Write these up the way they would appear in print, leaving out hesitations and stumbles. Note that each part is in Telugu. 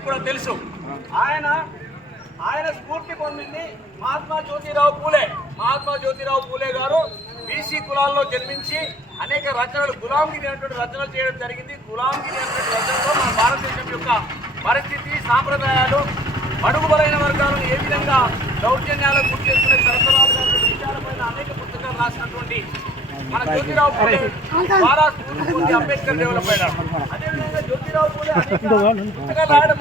అందరికీ కూడా తెలుసు. ఆయన స్ఫూర్తి పొందింది మహాత్మా జ్యోతిరావు పూలే గారు బీసీ కులాల్లో జన్మించి అనేక రచనలు గులాంగిరి అనేటువంటి రచనలు చేయడం జరిగింది. గులాంగిరి అనేటువంటి రచనలో మన భారతదేశం యొక్క పరిస్థితి, సాంప్రదాయాలు, బడుగుబలైన వర్గాలను ఏ విధంగా దౌర్జన్యాలకు గురి చేసుకునే సరఫరాలు విషయాలపైన అనేక పుస్తకాలు రాసినటువంటి మన జ్యోతిరావు పూలే ద్వారా స్ఫూర్తి అంబేద్కర్ డెవలప్ అయినారు. అదేవిధంగా జ్యోతిరావు పూలే పుస్తకాలు రాయడం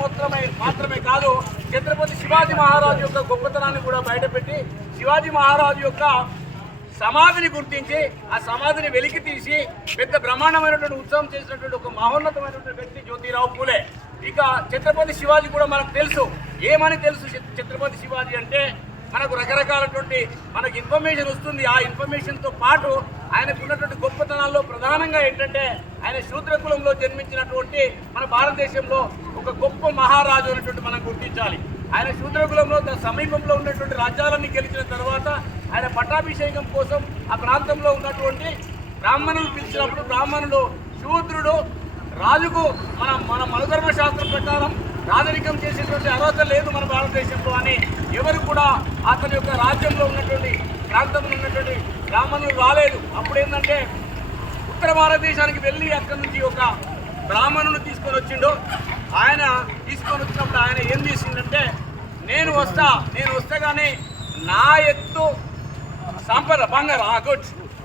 మాత్రమే కాదు, ఛత్రపతి శివాజీ మహారాజు యొక్క గొప్పతనాన్ని కూడా బయటపెట్టి శివాజీ మహారాజు యొక్క సమాధిని గుర్తించి ఆ సమాధిని వెలికి తీసి పెద్ద బ్రహ్మాండమైనటువంటి ఉత్సవం చేసినటువంటి ఒక మహోన్నతమైనటువంటి వ్యక్తి జ్యోతిరావు పూలే. ఇక ఛత్రపతి శివాజీ కూడా మనకు తెలుసు. ఏమని తెలుసు ఛత్రపతి శివాజీ అంటే మనకు రకరకాలటువంటి మనకు ఇన్ఫర్మేషన్ వస్తుంది. ఆ ఇన్ఫర్మేషన్తో పాటు ఆయనకు ఉన్నటువంటి గొప్పతనాల్లో ప్రధానంగా ఏంటంటే ఆయన శూద్ర కులంలో జన్మించినటువంటి మన భారతదేశంలో ఒక గొప్ప మహారాజు అనేటువంటి మనం గుర్తించాలి. ఆయన శూద్ర కులంలో సమీపంలో ఉన్నటువంటి రాజ్యాలన్నీ గెలిచిన తర్వాత ఆయన పట్టాభిషేకం కోసం ఆ ప్రాంతంలో ఉన్నటువంటి బ్రాహ్మణులు పిలిచినప్పుడు బ్రాహ్మణుడు శూద్రుడు రాజుకు మన మనుధర్మ శాస్త్రం ప్రకారం రాజరికం చేసేటువంటి అర్హత లేదు మన భారతదేశంలో అని ఎవరు కూడా అతని యొక్క రాజ్యంలో ఉన్నటువంటి ప్రాంతంలో ఉన్నటువంటి బ్రాహ్మణులు రాలేదు. అప్పుడు ఏంటంటే ఉత్తర భారతదేశానికి వెళ్ళి అక్కడి నుంచి ఒక బ్రాహ్మణుని తీసుకొని వచ్చిండు. ఆయన తీసుకొని వచ్చినప్పుడు ఆయన ఏం చేసిందంటే నేను వస్తగానే నా ఎత్తు సంపద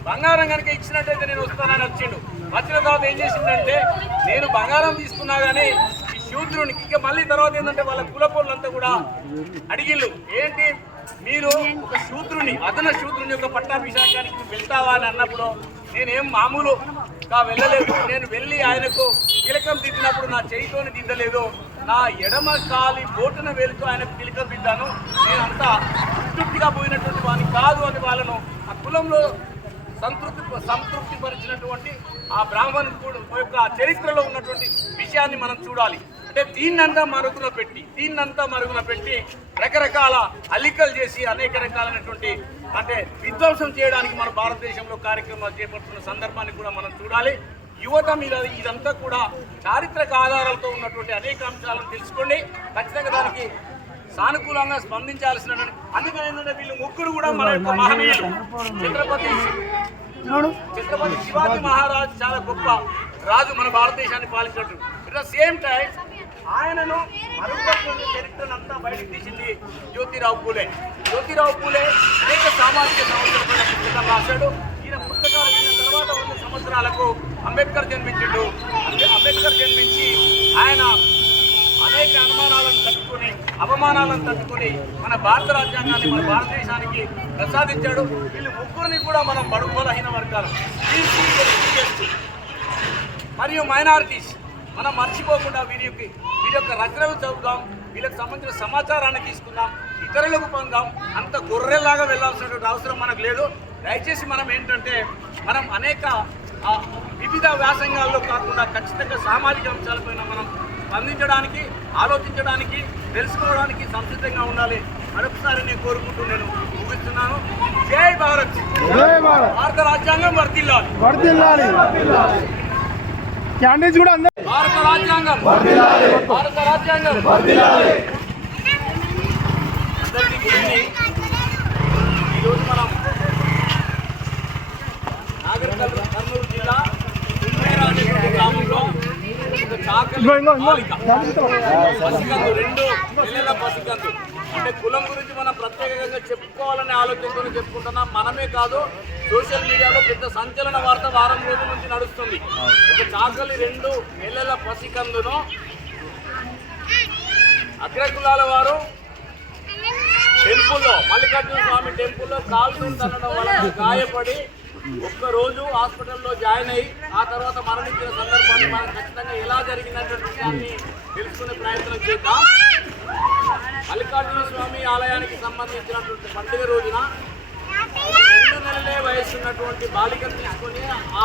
బంగారం కనుక ఇచ్చినట్టయితే నేను వస్తానని వచ్చిండు. వచ్చిన తర్వాత ఏం చేసిందంటే నేను బంగారం తీసుకున్నా కానీ ఈ శూద్రునికి ఇక మళ్ళీ తర్వాత ఏంటంటే వాళ్ళ కులపోళ్ళంతా కూడా అడిగిళ్ళు, ఏంటి మీరు ఒక అదన శూద్రుని యొక్క పట్టాభిషేకానికి వెళ్తావా అని అన్నప్పుడు నేనేం మామూలుగా వెళ్ళలేదు. నేను వెళ్ళి ఆయనకు తిలకం దిద్దినప్పుడు నా చేయితోని దిద్దలేదు, నా ఎడమ కాలి బోటున వెళుతూ ఆయనకు తిలకం దిద్దాను. నేనంతా సంతృప్తిగా పోయినటువంటి వాడిని కాదు అని వాళ్ళను ఆ కులంలో సంతృప్తి పరిచినటువంటి ఆ బ్రాహ్మణుడు యొక్క చరిత్రలో ఉన్నటువంటి విషయాన్ని మనం చూడాలి. అంటే దీన్నంతా మరుగున పెట్టి రకరకాల అల్లికలు చేసి అనేక రకాలైనటువంటి అంటే విధ్వంసం చేయడానికి మన భారతదేశంలో కార్యక్రమాలు చేపడుతున్న సందర్భాన్ని కూడా మనం చూడాలి. యువత మీద ఇదంతా కూడా చారిత్రక ఆధారాలతో ఉన్నటువంటి అనేక అంశాలను తెలుసుకోండి. ఖచ్చితంగా దానికి సానుకూలంగా స్పందించాల్సిన అందుకని ఏంటంటే వీళ్ళు ముగ్గురు కూడా మన యొక్క మహనీయులు. ఛత్రపతి శివాజీ మహారాజు చాలా గొప్ప రాజు, మన భారతదేశాన్ని పాలించినట్టు. అట్ ద సేమ్ టైం ఆయనను మరుగుపరుచుకునే చరిత్రనంతా బయటకు తీసింది జ్యోతిరావు పూలే అనేక సామాజిక సమస్యలపైన పుస్తకాలు రాశాడు. ఈయన పుస్తకాలు అయిన తర్వాత 100 సంవత్సరాలకు అంబేద్కర్ జన్మించి ఆయన అనేక అవమానాలను తట్టుకుని మన భారత రాజ్యాంగాన్ని మన భారతదేశానికి ప్రసాదించాడు. వీళ్ళు ముగ్గురిని కూడా మనం బడుగు బలహీన వర్గాలు మరియు మైనారిటీస్ మనం మర్చిపోకుండా వీరి యొక్క రచనలు చదువుదాం, వీళ్ళకి సంబంధించిన సమాచారాన్ని తీసుకుందాం, ఇతరులకు పొందాం. అంత గొర్రెల్లాగా వెళ్ళాల్సినటువంటి అవసరం మనకు లేదు. దయచేసి మనం ఏంటంటే మనం అనేక వివిధ వ్యాసంగాల్లో కాకుండా ఖచ్చితంగా సామాజిక అంశాలపైన మనం స్పందించడానికి, ఆలోచించడానికి, తెలుసుకోవడానికి సంసిద్ధంగా ఉండాలి. మరొకసారి నేను కోరుకుంటూ నేను ముగిస్తున్నాను. జై భారత్, భారత రాజ్యాంగం వర్ధిల్లాలి. భారత రాజ్యాంగం ఈరోజు మనం కర్నూలు జిల్లా గ్రామంలో పసికందు 2 నెలల పసికందు అంటే కులం గురించి మనం ప్రత్యేకంగా చెప్పుకోవాలనే ఆలోచనతో చెప్పుకుంటున్నాం. మనమే కాదు, సోషల్ మీడియాలో పెద్ద సంచలన వార్త వారం రోజుల నుంచి నడుస్తుంది. ఒక చాకలి 2 నెలల పసికందును అగ్రకులాల వారు టెంపుల్లో, మల్లికార్జున స్వామి టెంపుల్లో కాలు తనడం వల్ల గాయపడి ఒక్కరోజు హాస్పిటల్లో జాయిన్ అయ్యి ఆ తర్వాత మరణించిన సందర్భాన్ని మనం ఖచ్చితంగా ఎలా జరిగినటువంటి విషయాన్ని తెలుసుకునే ప్రయత్నం చేద్దాం. మల్లికార్జున స్వామి ఆలయానికి సంబంధించినటువంటి పండుగ రోజున 2 నెలలే వయసు ఉన్నటువంటి బాలికను తీసుకొని ఆ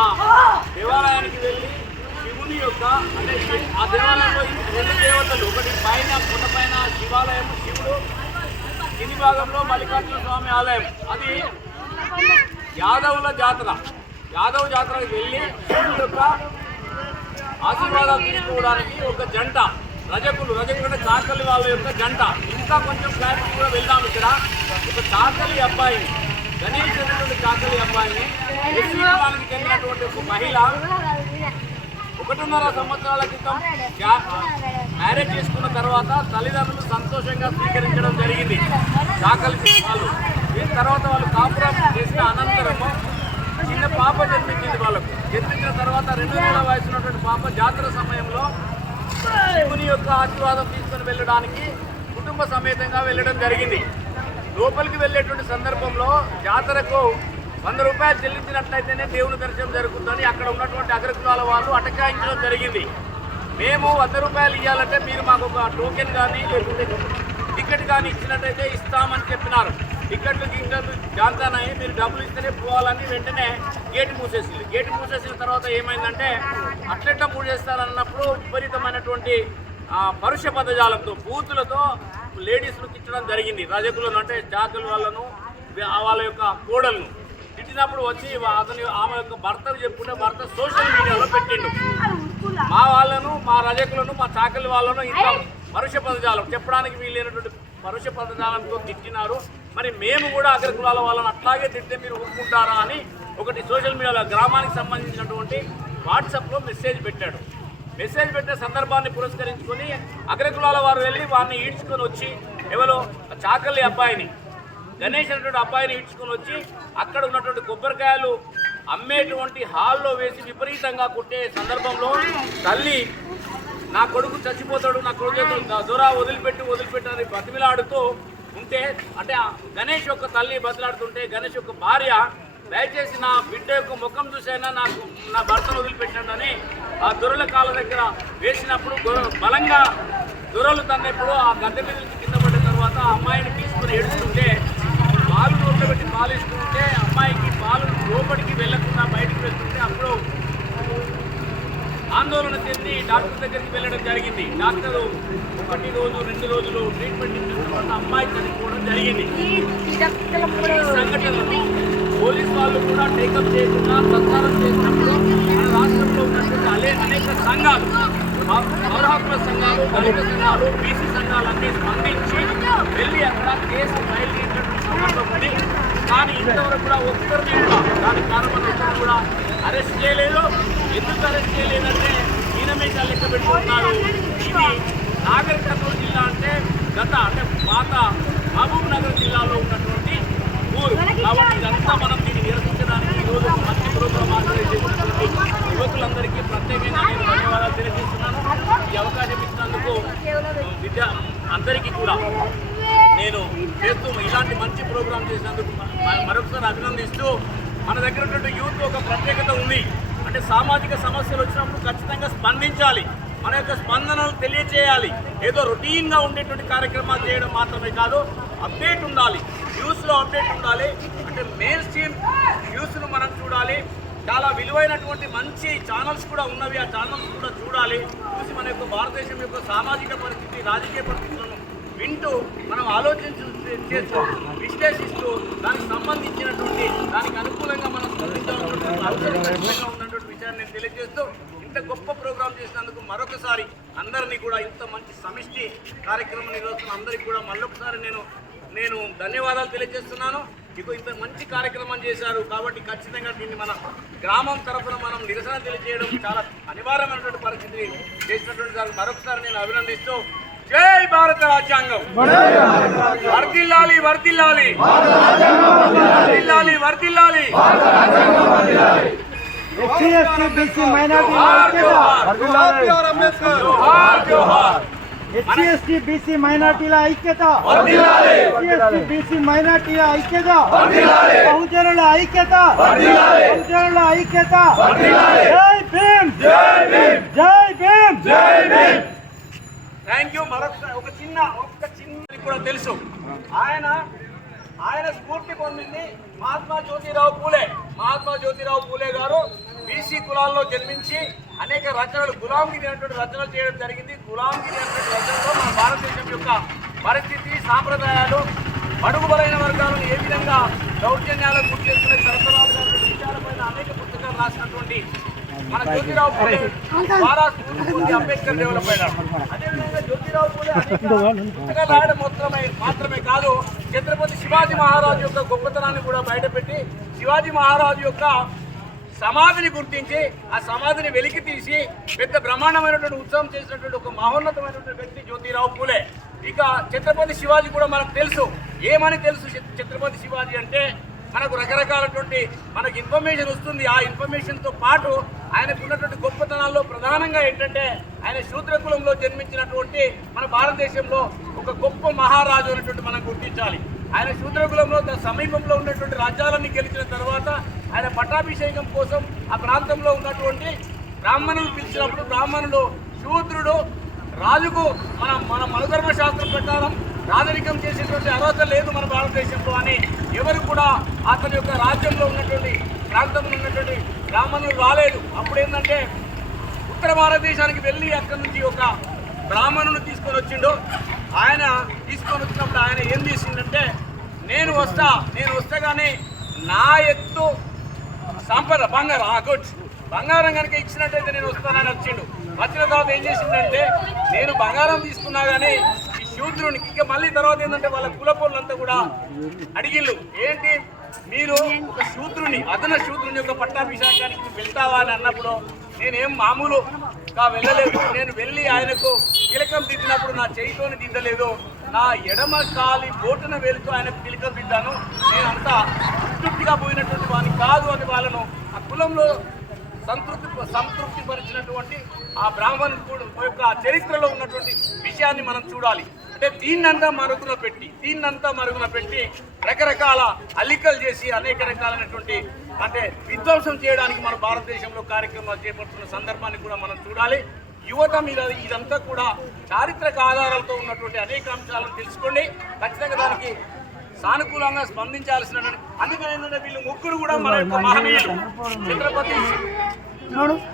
దేవాలయానికి వెళ్ళి శివుని యొక్క అంటే ఆ దేవాలయంలో 2 దేవతలు, ఒకటి పైన కొండపైన శివాలయం శివుడు, కింది భాగంలో మల్లికార్జున స్వామి ఆలయం. అది యాదవ్ జాతరకి వెళ్ళి శివుడి యొక్క ఆశీర్వాదాలు తీసుకోవడానికి ఒక జంట రజకులు అంటే చాకలి వాళ్ళ యొక్క జంట. ఇంకా కొంచెం క్లారిటీ కూడా వెళ్దాం. ఇక్కడ ఒక చాకలి అబ్బాయిని, గణేష్ అనేటువంటి చాకలి అబ్బాయిని ఎస్సీ కులానికి చెందినటువంటి ఒక మహిళ 1.5 సంవత్సరాల క్రితం మ్యారేజ్ చేసుకున్న తర్వాత తల్లిదండ్రులు సంతోషంగా స్వీకరించడం జరిగింది చాకలి వాళ్ళు. దీని తర్వాత వాళ్ళు కాపురం చేసిన అనంతరము చిన్న పాప జన్మించింది. వాళ్ళకు జన్మించిన తర్వాత 2 నెలల వయసు ఉన్నటువంటి పాప జాతర సమయంలో శివుని యొక్క ఆశీర్వాదం తీసుకొని వెళ్ళడానికి కుటుంబ సమేతంగా వెళ్ళడం జరిగింది. లోపలికి వెళ్ళేటువంటి సందర్భంలో జాతరకు 100 రూపాయలు చెల్లించినట్లయితేనే దేవుని దర్శనం జరుగుతుందని అక్కడ ఉన్నటువంటి అగ్రకులాల వాళ్ళు అటకాయించడం జరిగింది. మేము 100 రూపాయలు ఇవ్వాలంటే మీరు మాకు ఒక టోకెన్ కానీ లేకుంటే టికెట్ కానీ ఇచ్చినట్టయితే ఇస్తామని చెప్పినారు. టికెట్లు జాంతానయ్యి మీరు డబ్బులు ఇస్తేనే పోవాలని వెంటనే గేటు మూసేసింది. గేటు మూసేసిన తర్వాత ఏమైందంటే అట్లెట్లా మూసేస్తారన్నప్పుడు విపరీతమైనటువంటి పరుష పదజాలంతో బూతులతో లేడీస్ను తిట్టడం జరిగింది. రజకులను అంటే చాకలి వాళ్ళను వాళ్ళ యొక్క కోడలను తిట్టినప్పుడు వచ్చి ఆమె యొక్క భర్తను చెప్పుకుంటే భర్త సోషల్ మీడియాలో పెట్టిండు. మా వాళ్ళను, మా రజకులను, మా చాకలి వాళ్ళను ఇంత పరుష పదజాలం చెప్పడానికి వీలైనటువంటి పరుష పదజాలంతో తిట్టినారు. మరి మేము కూడా అగ్రకులాల వాళ్ళని అట్లాగే తిట్టే మీరు ఒప్పుకుంటారా అని ఒకటి సోషల్ మీడియాలో గ్రామానికి సంబంధించినటువంటి వాట్సాప్లో మెసేజ్ పెట్టాడు. మెసేజ్ పెట్టే సందర్భాన్ని పురస్కరించుకొని అగ్రకులాల వారు వెళ్ళి వారిని ఈడ్చుకొని వచ్చి ఎవరో చాకలి అబ్బాయిని, గణేష్ అనేటువంటి అబ్బాయిని ఈడ్చుకొని వచ్చి అక్కడ ఉన్నటువంటి కొబ్బరికాయలు అమ్మేటువంటి హాల్లో వేసి విపరీతంగా కొట్టే సందర్భంలో తల్లి నా కొడుకు చచ్చిపోతాడు, నా కొడుకు దొర వదిలిపెట్టాలని బతిమిలాడుతూ ఉంటే, అంటే గణేష్ యొక్క తల్లి బతిలాడుతుంటే గణేష్ యొక్క భార్య దయచేసి నా బిడ్డ యొక్క ముఖం చూసైనా నా భర్తను వదిలిపెట్టాడని ఆ దొరల కాళ్ళ దగ్గర వేసినప్పుడు బలంగా దొరలు తన్నప్పుడు ఆ గద్దె మీద నుంచి కింద పడిన తర్వాత ఆ అమ్మాయిని తీసుకుని ఏడుస్తుంటే పాలు నోట్లో పెట్టి పాలు ఇస్తుంటే అమ్మాయికి పాలు లోపలికి వెళ్లకుండా బయటికి వెళ్తుంటే అప్పుడు ఆందోళన చెంది డాక్టర్ దగ్గరికి వెళ్ళడం జరిగింది. డాక్టరు 1 రోజు 2 రోజులు ట్రీట్మెంట్ ఇచ్చిన తర్వాత అమ్మాయి చనిపోవడం జరిగింది. ఈ సంఘటనను పోలీసు వాళ్ళు కూడా టేకప్ చేయకుండా ప్రచారం చేసినప్పుడు మన రాష్ట్రంలో ఉన్నటువంటి అనేక సంఘాలు, పౌర హక్కుల సంఘాలు, దళిత సంఘాలు, బీసీ సంఘాలన్నీ స్పందించి వెళ్ళి అక్కడ కేసు ఫైల్ చేసినటువంటి సందర్భం ఉంది. కానీ ఇంతవరకు కూడా ఒక్కరిని కూడా దాని కారణం కూడా అరెస్ట్ చేయలేదు. ఎందుకు అరెస్ట్ చేయలేదంటే ఈనమేషాలు లెక్క పెట్టుకుంటున్నారు. ఇది నాగర్ కర్నూలు జిల్లా అంటే పాత మహబూబ్ నగర్ జిల్లాలో ఉన్నటువంటి ఊరు కాబట్టి ఇదంతా మనం దీన్ని నిరసించడానికి ఈరోజు మంచి ప్రోగ్రాం ఆర్గనైజ్ చేసినటువంటి యువకులందరికీ ప్రత్యేకంగా నేను ధన్యవాదాలు తెలియజేస్తున్నాను. ఈ అవకాశం ఇచ్చినందుకు అందరికీ కూడా నేను చేస్తూ ఇలాంటి మంచి ప్రోగ్రాం చేసినందుకు మరొకసారి అభినందిస్తూ, మన దగ్గర ఉన్నటువంటి యూత్ ఒక ప్రత్యేకత ఉంది. అంటే సామాజిక సమస్యలు వచ్చినప్పుడు ఖచ్చితంగా స్పందించాలి, మన యొక్క స్పందనలు తెలియజేయాలి. ఏదో రొటీన్గా ఉండేటువంటి కార్యక్రమాలు చేయడం మాత్రమే కాదు, అప్డేట్ ఉండాలి, న్యూస్లో అప్డేట్ ఉండాలి. అంటే మెయిన్ స్ట్రీమ్ న్యూస్ను మనం చూడాలి. చాలా విలువైనటువంటి మంచి ఛానల్స్ కూడా ఉన్నవి, ఆ ఛానల్స్ కూడా చూడాలి. చూసి మన యొక్క భారతదేశం యొక్క సామాజిక పరిస్థితి, రాజకీయ పరిస్థితులను వింటూ మనం చేస్తూ విశ్లేషిస్తూ దానికి సంబంధించినటువంటి దానికి అనుకూలంగా మనం స్పందించాల్సినటువంటి ఉన్నటువంటి విషయాన్ని నేను తెలియజేస్తూ, ఇంత గొప్ప ప్రోగ్రాం చేసినందుకు మరొకసారి అందరినీ కూడా ఇంత మంచి సమిష్టి కార్యక్రమం నిర్వహిస్తున్న అందరికీ కూడా మళ్ళొకసారి నేను ధన్యవాదాలు తెలియజేస్తున్నాను. ఇప్పుడు ఇంత మంచి కార్యక్రమం చేశారు కాబట్టి ఖచ్చితంగా దీన్ని మన గ్రామం తరఫున మనం నిరసన తెలియజేయడం చాలా అనివార్యమైనటువంటి పరిస్థితి చేసినటువంటి దానికి మరొకసారి నేను అభినందిస్తూ, జై భారత రాజ్యాంగం వర్ధిల్లాలి, వర్ధిల్లాలి, వర్ధిల్లాలి, వర్ధిల్లాలి. ఎస్సీ ఎస్టీ బీసీ మైనార్టీల ఐక్యత, బీసీ మైనార్టీల ఐక్యత, బహుజనుల ఐక్యత, బహుజనుల ఐక్యత. జై భీమ్, జై భీమ్, జై భీమ్, జై భీమ్. Thank you. మరొకసారి ఒక చిన్న కూడా తెలుసు, ఆయన స్ఫూర్తి పొందింది మహాత్మా జ్యోతిరావు పూలే గారు. బీసీ కులాల్లో జన్మించి అనేక రచనలు, గులాంగిరి అనేటువంటి రచనలు చేయడం జరిగింది. గులాంగిరి అనేటువంటి రచనలో మన భారతదేశం యొక్క పరిస్థితి, సాంప్రదాయాలు, బడుగుబలైన వర్గాలను ఏ విధంగా దౌర్జన్యాలకు గురి చేస్తున్న సరఫరాలు విషయాలపైన అనేక పుస్తకాలు రాసినటువంటి మన జ్యోతిరావు పూలే ద్వారా స్ఫూర్తి అంబేద్కర్ డెవలప్ అయినాడు. అదేవిధంగా జ్యోతిరావు పూలే అనేక పుస్తకాలు రాయడం మాత్రమే కాదు, ఛత్రపతి శివాజీ మహారాజు యొక్క గొప్పతనాన్ని కూడా బయటపెట్టి శివాజీ మహారాజు యొక్క సమాధిని గుర్తించి ఆ సమాధిని వెలికి తీసి పెద్ద బ్రహ్మాండమైనటువంటి ఉత్సవం చేసినటువంటి ఒక మహోన్నతమైనటువంటి వ్యక్తి జ్యోతిరావు పూలే. ఇక ఛత్రపతి శివాజీ కూడా మనకు తెలుసు. ఏమని తెలుసు ఛత్రపతి శివాజీ అంటే, మనకు రకరకాలటువంటి మనకు ఇన్ఫర్మేషన్ వస్తుంది. ఆ ఇన్ఫర్మేషన్తో పాటు ఆయనకు ఉన్నటువంటి గొప్పతనాల్లో ప్రధానంగా ఏంటంటే, ఆయన శూద్ర కులంలో జన్మించినటువంటి మన భారతదేశంలో ఒక గొప్ప మహారాజు అనేటువంటి మనం గుర్తించాలి. ఆయన శూద్ర కులంలో సమీపంలో ఉన్నటువంటి రాజ్యాలన్నీ గెలిచిన తర్వాత ఆయన పట్టాభిషేకం కోసం ఆ ప్రాంతంలో ఉన్నటువంటి బ్రాహ్మణులు పిలిచినప్పుడు బ్రాహ్మణులు శూద్రుడు రాజుకు మన మనుధర్మ శాస్త్రం ప్రకారం రాజరికం చేసేటువంటి అర్హత లేదు మన భారతదేశంలో అని ఎవరు కూడా అతని యొక్క రాజ్యంలో ఉన్నటువంటి ప్రాంతంలో ఉన్నటువంటి బ్రాహ్మణులు రాలేదు. అప్పుడు ఏంటంటే ఉత్తర భారతదేశానికి వెళ్ళి అక్కడి నుంచి ఒక బ్రాహ్మణుని తీసుకొని వచ్చిండు. ఆయన తీసుకొని వచ్చినప్పుడు ఆయన ఏం చేసిందంటే, నేను వస్తా కానీ నా ఎత్తు సంపద బంగారం కనుక ఇచ్చినట్టయితే నేను వస్తానని వచ్చిండు. వచ్చిన తర్వాత ఏం చేసిందంటే, నేను బంగారం తీసుకున్నా కానీ ఈ శూద్రునికి ఇక మళ్ళీ తర్వాత ఏంటంటే వాళ్ళ కులపోళ్ళంతా కూడా అడిగిళ్ళు, ఏంటి మీరు ఒక శూద్రుని శూద్రుని యొక్క పట్టాభిషేకానికి వెళ్తావా అని అన్నప్పుడు, నేనేం మామూలుగా వెళ్ళలేదు. నేను వెళ్ళి ఆయనకు తిలకం దిద్దినప్పుడు నా చేయితోని దిద్దలేదు, నా ఎడమ కాలి బోటున వెళుతూ ఆయనకు తిలకం దిద్దాను. నేనంతా సంతృప్తిగా పోయినటువంటి వాడిని కాదు అని వాళ్ళను ఆ కులంలో సంతృప్తి పరిచినటువంటి ఆ బ్రాహ్మణుడు యొక్క చరిత్రలో ఉన్నటువంటి విషయాన్ని మనం చూడాలి. అంటే దీన్నంతా మరుగున పెట్టి రకరకాల అల్లికలు చేసి అనేక రకాలైనటువంటి అంటే విధ్వంసం చేయడానికి మన భారతదేశంలో కార్యక్రమాలు చేపడుతున్న సందర్భాన్ని కూడా మనం చూడాలి. యువత మీద ఇదంతా కూడా చారిత్రక ఆధారాలతో ఉన్నటువంటి అనేక అంశాలను తెలుసుకోండి. ఖచ్చితంగా దానికి సానుకూలంగా స్పందించాల్సిన, అందుకని ఏంటంటే వీళ్ళు ముగ్గురు కూడా మన యొక్క మహనీయులు.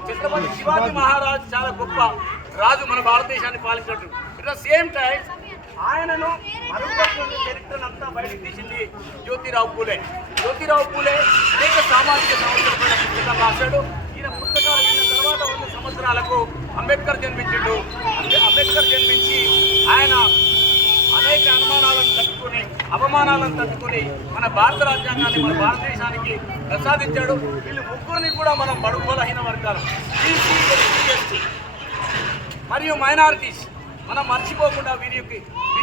ఛత్రపతి శివాజీ మహారాజు చాలా గొప్ప రాజు, మన భారతదేశాన్ని పాలించినట్టు. ఇట్ ద సేమ్ టైం ఆయనను మరుగుపరిచిన చరిత్రను అంతా బయటకు తీసింది జ్యోతిరావు పూలే. అనేక సామాజిక సమస్యలపైన పుస్తకాలు రాశాడు. ఈయన పుస్తకాలు విన్న తర్వాత 100 సంవత్సరాలకు అంబేద్కర్ జన్మించిండు. అంబేద్కర్ జన్మించి ఆయన అనేక అవమానాలను తట్టుకుని మన భారత రాజ్యాంగాన్ని మన భారతదేశానికి ప్రసాదించాడు. వీళ్ళు ముగ్గురిని కూడా మనం బడుగు బలహీన వర్గాలు బీసీ, ఎస్సీ, ఎస్టీ మరియు మైనారిటీస్ మనం మర్చిపోకుండా వీరి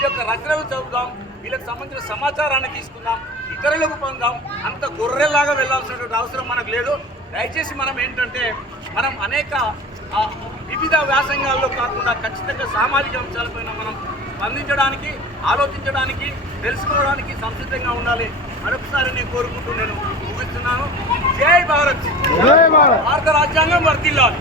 యొక్క రచనలు చదువుదాం, వీళ్ళకి సంబంధించిన సమాచారాన్ని తీసుకుందాం, ఇతరులకు పొందాం. అంత గొర్రెలాగా వెళ్ళాల్సినటువంటి అవసరం మనకు లేదు. దయచేసి మనం ఏంటంటే, మనం అనేక వివిధ వ్యాసంగాల్లో కాకుండా ఖచ్చితంగా సామాజిక అంశాలపైన మనం స్పందించడానికి, ఆలోచించడానికి, తెలుసుకోవడానికి సంసిద్ధంగా ఉండాలి. మరొకసారి నేను కోరుకుంటూ నేను ముగిస్తున్నాను. జై భారత్. భారత రాజ్యాంగం వర్ధిల్లాలి.